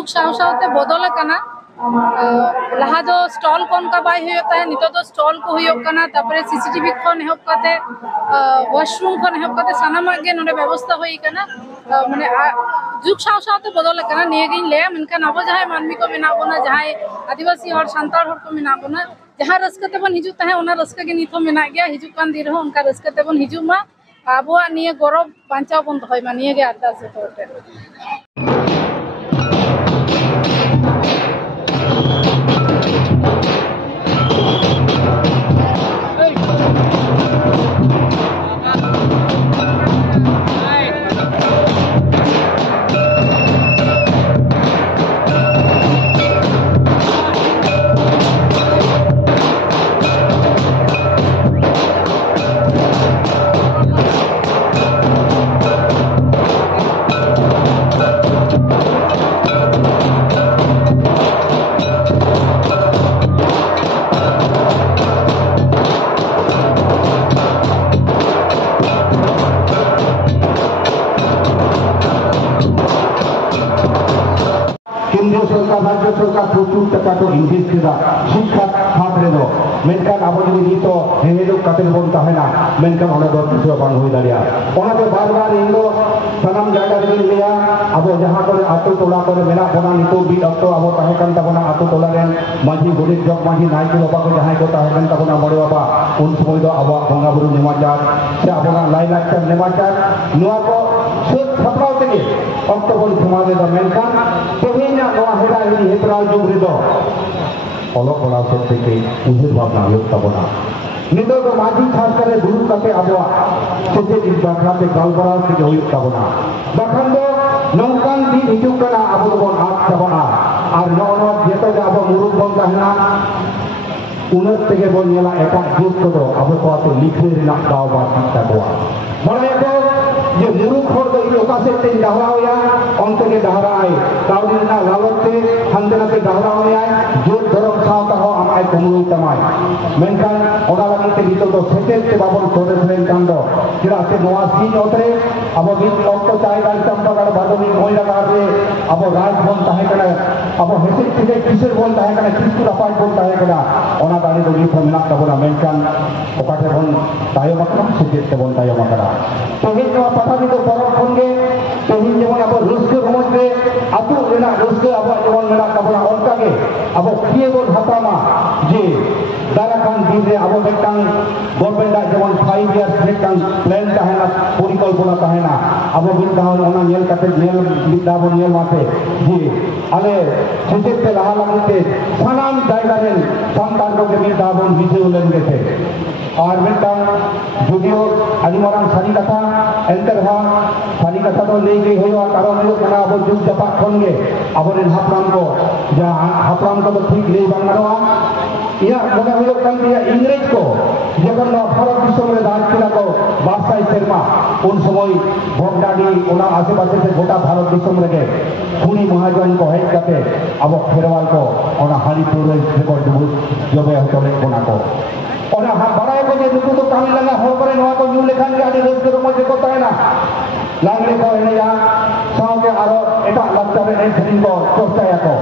जुग साव सावते बदल कना लहा जो स्टॉल कोन का बाय होता है नितो तो स्टॉल को होना तापरे सीसीटीवी खन हेब कते वॉशरूम खन हेब कते सानामा गे नोडे व्यवस्था होई कना माने जुग साव सावते बदल कना नियगिन ले मनकन अब जहां मानवी को मेना बोना जहां आदिवासी और सांताल हर को मेना बोना जहां रस्कते बन हिजु तहे ओना रस्का गे नितो मेना गया हिजु कान दिन हो उनका रस्कते बन हिजु मा आबो निये गौरव बांचाव बन होय मा निये गे अरदास होते राज्य सरकार प्रचुर टाका को इनभेस्ट किया शिक्षा खात रेदो मेनकान अब जो नितो हेहेदो काते बोन तहना मेनकान ओना दो किछु बांग होई दाड़िया ओना ते बार बार इनो सनम जायगा रे लिया अब जहां करे आतो टोला करे मेना बोना नितो बी अक्तो अब ताहे कान तबना आतो टोला रेन माजी गोडी जग माजी नायके बाबा को जहां को ताहे कान तबना मोड़े बाबा उन समय दो अब बंगा बुरु नेमाचार से अबना लाइन लाचार नेमाचार नुआ को सुत थपराव तेगे अक्तो बोन समाजे द मेनकान तेहेना नोआ हेरा हिनी हेतराव जुग रेदो ओलो पड़ा से के उहिर भावना योग तबना नितो को माजी खास करे दुरु कते अबवा सेते दिन बाखराते गालबराव से होय तबना बखन दो नौकान दिन हिजुक कना अबो बोन आत तबना और नौनो जेतो के अबो मुरुक बोन तहना उनत तेगे बोन नेला एटा जुग को अबो को तो लिखे रिना दाव बा तबवा मने को जे मुरुक हर दो लोका से ते डहरावया अंत के डहराय काउडिना लालते हंदनाते डहरावया जोत धरम सावता हो आमाय कमुई तमाय मेनखान ओना लागि ते नितो दो सेते ते बाबन तोरे फ्रेन कांदो किरा से नोआ सीन ओतरे अब बिन ऑक्टो चाय गाड़ी तंबा गाड़ बादमी मोय लगा रे अब राज बोन ताहे कने अब हेसे तिजे किसर बोन ताहे कने किसु रपाय बोन ताहे कने ओना गाड़ी दो नितो मेना तबना मेनखान ओकाटे बोन तायो मकना सेते ते बोन तायो मकना तो हे नो पता भी तो परब खनगे तेहिन जेमन अब रस्क रमज रे आतु रेना रस्क अब जेमन मेना तबना ओनका गे अब किए बोन हतामा जे दाराखान दिन रे अब मेटांग गवर्नमेंट जेमन 5 इयर्स मेटांग प्लान तहना परिकल्पना तहना अब बिन दावन ओना नेल काते नेल बिदाबो नेल माते जे आले सेते लहा लागते सानाम जायगा रे संतान को के बिदाबन बिजे उलन गेते और मेटांग जुदियो आदिमाराम सानी कथा एंटर हा सानी कथा तो ले गई होय कारण हो कना अब जुग जपा खनगे अब रे हापराम को जा हापराम को तो ठीक ले बांगरवा या मने होय कान दिया इंग्रेज को जखन भारत दिसम रे राज किला को बादशाह शर्मा उन समय भोगडाडी ओना आसे पासे से गोटा भारत दिसम रे खुनी महाजन को हेज कते अब खेरवाल को ओना हाली पूरे को जबे होतले कोना को ओना बड़ाई को जे नुकु तो कामी लगा हो करे नोआ को न्यू लेखान के आदि रस्क रमज को तहना लागले को एनेया सावके आरो एटा लगता रे एथरिन को चोस्ताया को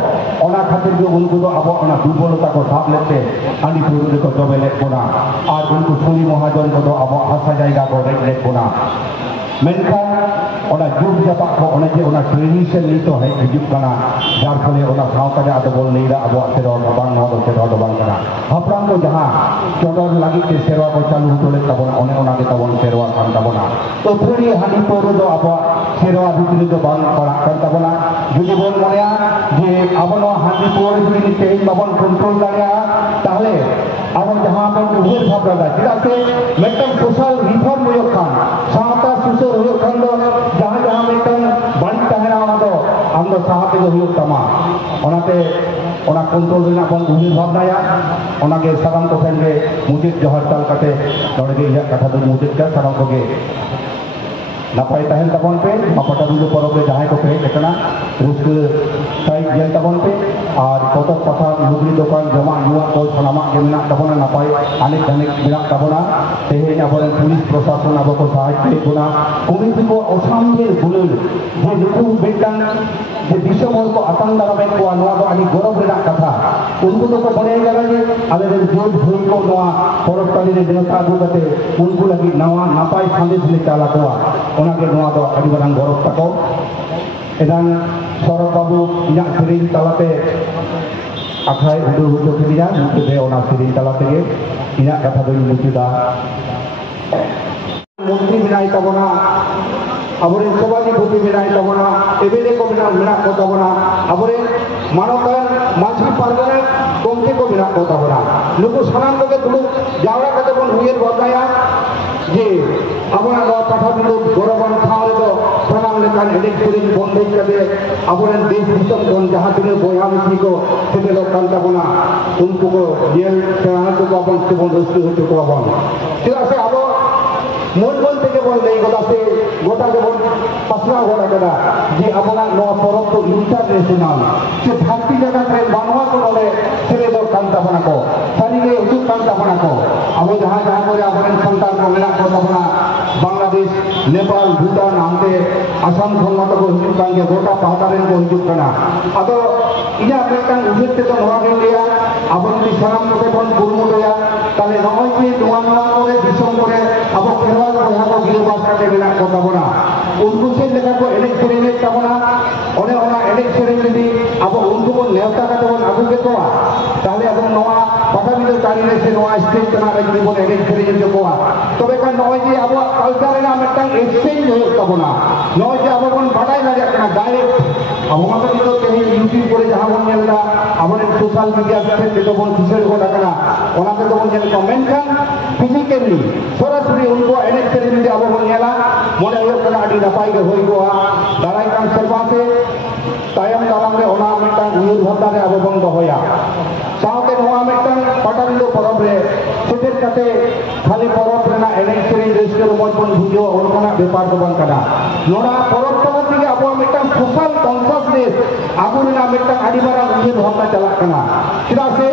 ओना खातिर जो उनको तो अब ओना दुर्बलता को साफ लेते आदि पूरे को जबे ले कोना और उनको खुनी महाजन को तो अब आशा जायगा को ले कोना मेनखान ओना जुग जपा को ओना जे ओना ट्रेडिशन नितो है हिजुक कना जार फले ओना सावता जा तो बोल नहीरा अब सेरो बांग नो तो सेरो बांग कना हापराम को जहां चोदर लागि के सेरवा को चालू होले तबन ओने ओना के तबन सेरवा कान तबना तो पूरी हानि पोरो दो अब सेरवा भितरी दो बांग पड़ा कान तबना जुदी बोल मया जे अबनो हानि पोरो जुदी तेज बाबन कंट्रोल दाया ताहले अब जहां पर उहिर भाव दादा चिराते मेटम सोशल रिफॉर्म होय खान सावता सुसर होय खान दो जहां जहां मेटम बाड़ी तहना ओना दो आम दो साहते दो होय तमा ओनाते ओना कंट्रोल रेना बन उहिर भाव दाया ओना के सागाम को फेंगे मुजिद जोहर ताल कते नोडे गे कथा दो मुजिद का सागाम को गे नापाय तहन तबन पे मापटा दुलो परब रे जहां को पे एकना रुस्क साइड जेल तबन पे और पतक पथा लुगड़ी दुकान जमा युवा को सनामा के मेना तबना नपाय अनेक अनेक मेना तबना तेहेन अबरेन पुलिस प्रशासन अब को सहायता कोना कमिटी को असामगे बुलुल जे नुकु बेटान जे दिसम हर को आतंक दारामेन को नोआ दो आनी गौरव रेना कथा उनको तो को बने गला जे आले रे जोत भूल को नोआ परब ताली रे जनता आगु कते उनको लगी नवा नपाय संदेश ले चाला कोआ ओना के नोआ दो आदि बरन गौरव तको एदान सरब बाबू इना सेरिन तालाते आखाय उदु हुजो किया मुके दे ओना सेरिन तालाते इना कथा दो मुचिदा मूर्ति बनाई तबना अबरे सबाजी भूति बनाई तबना एबेले को बिना को तबना अबरे मानवता माछी पारगना कोमते को बिना को तबना नुकु सनाम को दुलु जावड़ा कते बन हुयर बगाया जे अबना नो कथा बिलो गौरवन खाले दो सनाम लेकान एडिक सेरिन बंदे कते अबरे देश दिसम कोन जहां तिने बोया मिसी को सेते लोक कान तबना उनको को जेल सेना को अपन सुबन रस्ते होते को अपन चिरा से अब मोनबन থেকে বল দেই গোটাতে গোটা যেমন পাসনা গোটা করা যে আপনার নো পরব তো ইন্টারন্যাশনাল যে ধাক্তি জায়গা ট্রেন বানওয়া को বলে ছেড়ে দাও কান্তা বানাকো সারিগে হুজুর কান্তা বানাকো আবো जहां जहां করে আপনার সন্তান को মেলা को अपना बांग्लादेश नेपाल भूटान आमते आसाम खन्नात को हिजुक कांगे गोटा पाहतारेन को हिजुक कना अदो इया मेटान उहित ते तो नवा गेन लिया आपन की सनाम को बन कुरमुटया ताले नय के नवा नवा करे दिसम करे अबो केरवा को यहाँ को गिरबास काटे मेना को तबना उनको से लेखा को एनेक सेरेने तबना ओने ओना एनेक सेरेने दी अबो उनको को नेवता काटे बन आगु के तोआ ताले अबो नवा पटाबिदो तारिने से नवा स्टेज तना रे जीवन एनेक सेरेने जो कोआ तबे का नय जे अबो कल्चर रे मेटान एक्सचेंज हो तबना नय जे अबो बन बाडाई ना जाकना डायरेक्ट अबो माता तो तेही यूट्यूब करे जहां बन नेला अबो सोशल मीडिया से तो बन किसेर हो डाकना ओना के तो बन जे कमेंट का फिजिकली सरासरी उनको एनेक सेरेने अबो बन नेला मोने हो कना आडी नपाई के होई गोआ दाराई कान सरवा से तायम दाराम रे ओना मेटान उयुर भद्दा रे अबो बन दोया साउते नोआ मेटान पटाबिदो परब रे सेटेर काते खाली परब रेना एनेक सेरेने रेस्टर मज बन बुझो ओनकना व्यापार तो बन कना नोना परब तला दिगे अबो मेटान सोशल कॉन्शियसनेस आगु रेना मेटान आडी बारा उयुर भद्दा चला कना चिरा से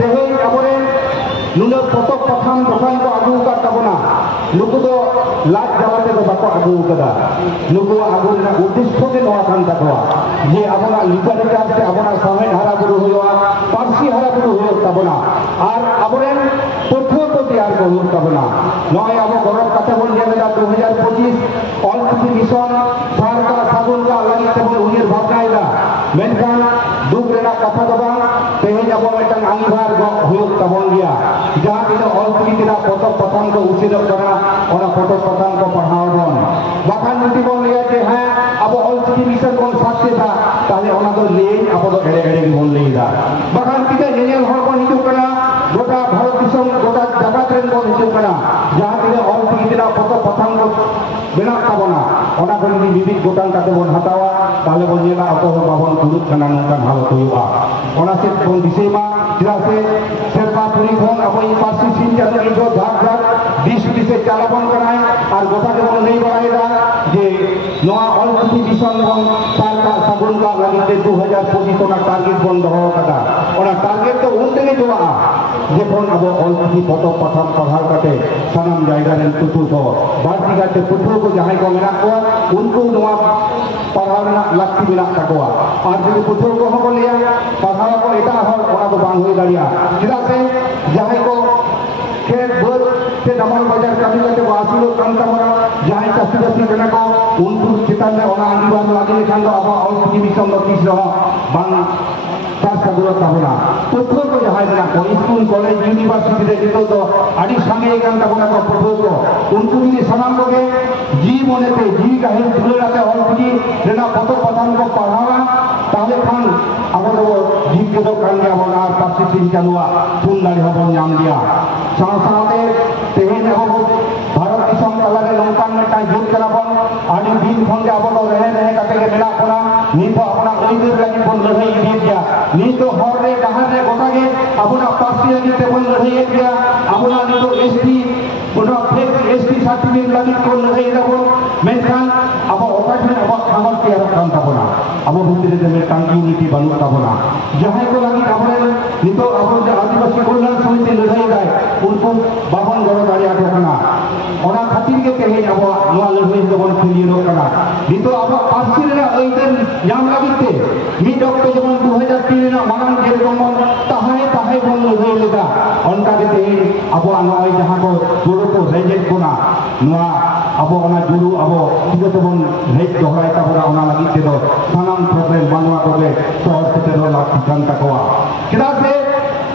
तेहे अबरे नुना पतक पथान दखान को आगु का तबना नुकु दो लाज जवाते तो बाको आगु कदा नुकु आगु ना उद्देश्य के नवा कान तकवा जे अबना लिटरेचर से अबना सामेन हारा गुरु होया पारसी हारा गुरु होया तबना और अबरेन तथ्य को तैयार को होया तबना नय अब गरब कते बन जेला 2025 ऑल किसी मिशन सरकार सागुन का लगी तबन उनिर भावनाइला मेनखान दुख रेना कथा दबा तेहेन अब मेटन आंगीभार गो होया तबन गया जहां के ऑल किसी तेरा पतक पथान को उचित करा और पतक पथान को पढ़ाओ बन बाखान नीति बन लिया जे हां अब ऑल किसी मिशन बन साथे था ताले ओना तो ले अब तो एड़े एड़े बन लेदा बाखान तिते जेनेल हर बन हिजु कना गोटा भारत दिसम गोटा जगत रेन बन हिजु कना जहां के ऑल किसी तेरा पतक पथान को बेना तबना ओना को नि विविध गोटान काते बन हतावा ताले बन जेला अतो बाबन दुरुत कना नोकान हालत हुआ ओना से बन दिसेमा जिला से सरकार पुरी फोन अब ये पासी सीन के अंदर जो झाक झाक 20 से चालापन कराए और गोटा के बन नहीं बढ़ाएगा जे नवा ऑल किसी मिशन बन सरकार सागुन का लगी 2025 को ना टारगेट बन दहो कदा ओना टारगेट तो उन तेगे जोआ जे फोन अब ऑल किसी पतो पथम पढ़ाव काटे सनम जायगा रेन तुतु को बाती गाते पुतु को जहां को मेना को उनको नवा पढ़ाव ना लक्ष्य मिला तकवा और जो पुतु को हो लिया पढ़ाव को एटा हो ओना को बांग होई गाड़िया चिरा से जहां को खेत बोर से नमल बाजार कमी करते वासिलो काम तमरा जहां चासी चासी कना को उनको चितान में ओना आंगीबार लागे खान दो अब ऑल किसी मिशन नो किस रहो बांग चार सदुरा तबना पुतु को जहां ना को स्कूल कॉलेज यूनिवर्सिटी रे जितो तो आडी संगे गान तबना को पुतु को उनको भी सनाम लोगे जी मने पे जी का है दुलाते ऑल किसी रेना पतो पथान को पढ़ावा ताले खान अब तो जी के तो कान गया बना पासी सिंह चलुआ तुम दाड़ी हबन नाम दिया साथे तेहेन अब भारत दिसम तला रे नौकान में टाइ जुट कराबन आडी दिन खन के अब तो रहे काटे के मेला कोना नी तो अपना ओइदर लगी बन रहे इदी गया नी तो हर रे कहां रे गोटा के अपना पासी लगी ते बन रहे गया अपना नी तो एसटी पुना फेक एसटी सर्टिफिकेट लगी कोन रहे इदा मेनखान अब ओकाठन अब खामर के काम तबना अब भीतर रे मेटान ইউনিটি বানুক তাবনা যাহাই কো লাগি আবরেন নিতো আবর যে আদিবাসী কল্যাণ সমিতি লড়াই গায় উনকু বাবন গড় দাঁড়িয়ে থাকনা ওনা খাতির গে তেহেñ আবো নোয়া লড়াই যেমন খেলিয়ে কানা নিতো আবো পার্সি রে ওইদের নাম লাগিতে মিড অক্টো যেমন 2003 রে মানান যেরকম তাহাই তাহাই বন লড়াই লেগা অনকা গে তেহেñ আবো নয় যাহা কো জোড়ো কো রেজেট কোনা নোয়া আবো ওনা জুরু আবো ঠিক বন হেজ দহরাই তাবরা ওনা লাগিতে দো সানাম প্রবলেম মানওয়া কবে শহর থেকে লাভ কান তাকওয়া কেদাসে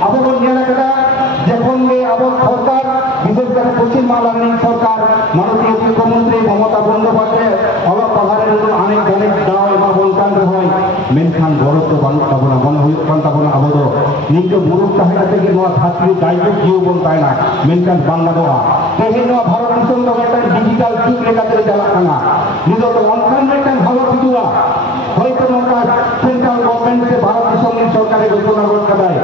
আবো বন নিয়া কাদা যখন গে আবো সরকার বিশেষ করে পশ্চিম বাংলার সরকার মাননীয় মুখ্যমন্ত্রী মমতা বন্দ্যোপাধ্যায় অলক পাহাড়ের অনেক অনেক দাও এমা বলকান হয় মেনখান গরত বানুক তাবনা মনে হুইক কান তাবনা আবো দো নিকে মুরুক তাহেনা থেকে নোয়া ছাত্রী দায়িত্ব জিও বন তাই না মেনখান বাংলা দোয়া তেহে নোয়া ভারত দিশম দো একটা ডিজিটাল যুগ লেখাতে চালাক কানা নিদো তো অনখান মেনখান ভালো কিছুয়া হয়তো নৌকা সেন্ট্রাল গভর্নমেন্ট से भारत दिशम সরকারের ঘোষণা কাদায়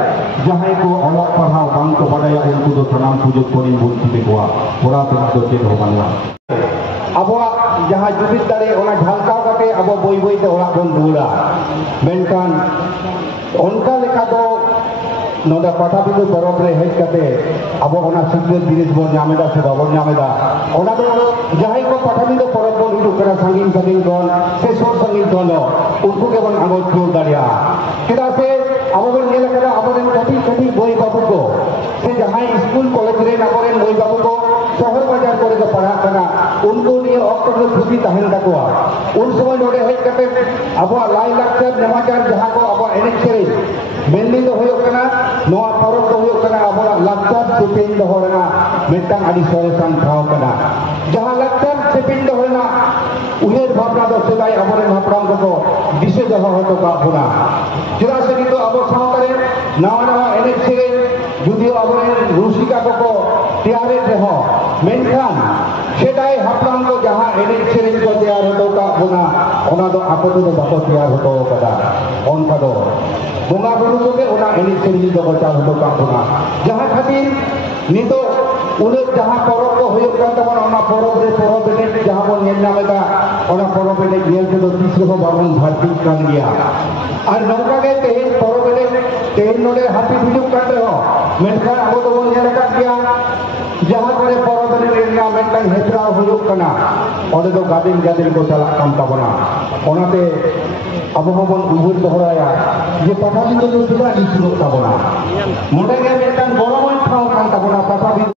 যাহাই কো অলক পাড়াও বাংক বাড়ায়া উনকু দো সানাম সুযোগ করিন বলতে কোয়া ওরা তো চেক হবানা আবহাওয়া যাহা জুবিত দাঁড়ে ওনা ঢালকাও কাটে আবো বই বইতে ওরা বন দুরা মেনখান অনকা লেখা তো নোডা পাঠাবিন্দু পরব রে হেজ কাতে আবো ওনা সিক্রেট জিনিস বন নামেদা সে বাবন নামেদা ওনা তো যাহাই কো পাঠাবিন্দু পরব বন উডুক করা সাঙ্গিন সাঙ্গিন দল সে সব সাঙ্গিন দল উনকু কে বন আগো জোর দাঁড়িয়া কেদা সে আবো বন নেলা কাদা আবো রেন কাটি কাটি বই বাবু को से जहां स्कूल कॉलेज रे नाबरेन बई बाबू को शहर बाजार करे को पढ़ा कना उनको लिए ऑक्टोबर छुट्टी तहन तकवा उन समय नोडे हेज कते अबो लाई लाक्चर नमाचार जहां को अबो एनेक सेरे मेनली तो होयो कना नोआ परब तो होयो कना अबो लाक्चर सेपिन दो होना मेटांग आदि सोरेसान ठाव कना जहां लाक्चर सेपिन दो होना उहेर भावना दो सेदाय अबोरे हापराम को दिशे दो हतो बाबुना जेदा से तो अबो सावतारे नावा नावा एनेक सेरे যদিও আবরেন রুশিকা কো তৈয়ারে রহ মেনখান সেটাই হাপলাম কো যাহা এনেক সেরেন কো তৈয়ার হতো কা হোনা ওনা দো আপতো দো বাকো তৈয়ার হতো কাদা অনকা দো বঙ্গা বুরু কোকে ওনা এনেক সেরেন দো বাচা হতো কা হোনা যাহা খাতির নিতো উনে যাহা পরব কো হইক কান তখন ওনা পরব রে পরব এনে যাহা বন নেন নামেদা ওনা পরব এনে গেল তো 30 লক্ষ বাবন ভারতী কান গিয়া আর নৌকা গে তেহেন পরব এনে তেহেন নোডে হাতি বিজুক কাটে हो मेनखान अब तो बन नेला गया जहां करे परबने रेना मेनखान हेतरा हुयुक कना ओदे तो गादिन गादिन को चला काम ताबना ओनाते अब बन उहुर दोहराया जे पाठाबी तो सुदा दिसुक ताबना मोडे गे मेनखान बड़मन ठाव कान ताबना पाठाबी